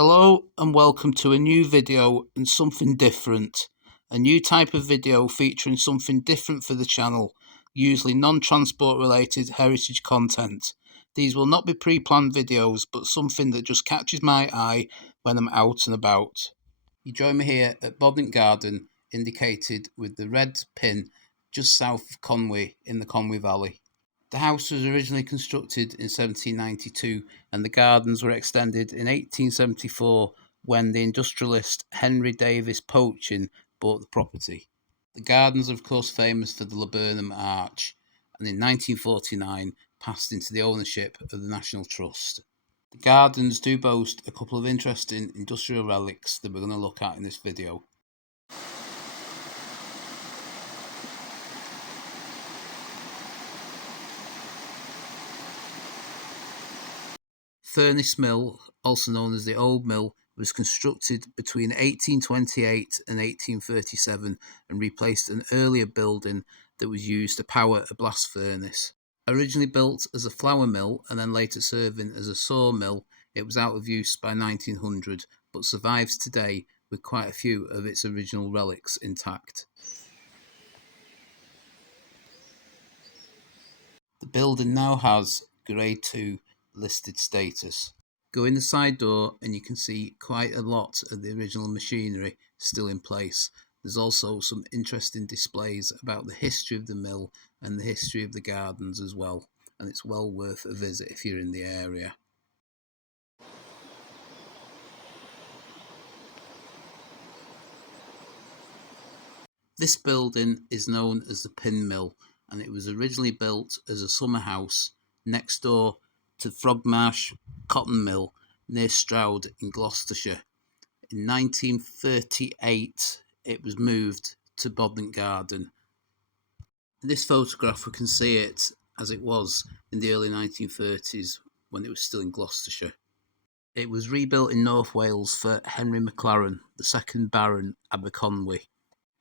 Hello and welcome to a new video and something different. A new type of video featuring something different for the channel, usually non-transport related heritage content. These will not be pre-planned videos, but something that just catches my eye when I'm out and about. You join me here at Bodnant Garden, indicated with the red pin just south of Conwy in the Conwy Valley. The house was originally constructed in 1792 and the gardens were extended in 1874 when the industrialist Henry Davis Poaching bought the property. The gardens are of course famous for the Laburnum Arch and in 1949 passed into the ownership of the National Trust. The gardens do boast a couple of interesting industrial relics that we're going to look at in this video. Furnace Mill, also known as the Old Mill, was constructed between 1828 and 1837 and replaced an earlier building that was used to power a blast furnace. Originally built as a flour mill and then later serving as a sawmill, it was out of use by 1900 but survives today with quite a few of its original relics intact. The building now has Grade 2 listed status. Go in the side door and you can see quite a lot of the original machinery still in place. There's also some interesting displays about the history of the mill and the history of the gardens as well, and it's well worth a visit if you're in the area. This building is known as the Pin Mill and it was originally built as a summer house next door to Frogmarsh Cotton Mill near Stroud in Gloucestershire. In 1938 it was moved to Bodnant Garden. In this photograph we can see it as it was in the early 1930s when it was still in Gloucestershire. It was rebuilt in North Wales for Henry McLaren, the second Baron Aberconwy,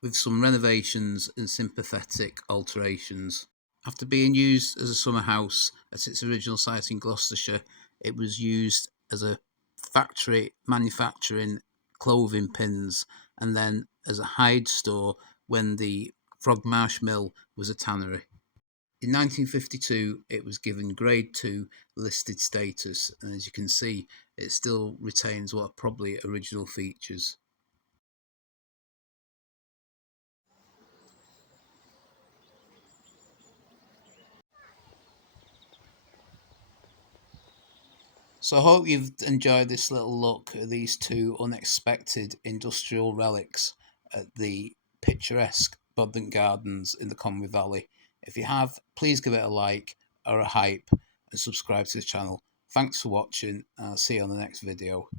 with some renovations and sympathetic alterations. After being used as a summer house at its original site in Gloucestershire, it was used as a factory manufacturing clothing pins and then as a hide store when the Frogmarsh Mill was a tannery. In 1952 it was given Grade 2 listed status, and as you can see it still retains what are probably original features. So I hope you've enjoyed this little look at these two unexpected industrial relics at the picturesque Bodnant Gardens in the Conwy Valley. If you have, please give it a like or a hype and subscribe to the channel. Thanks for watching and I'll see you on the next video.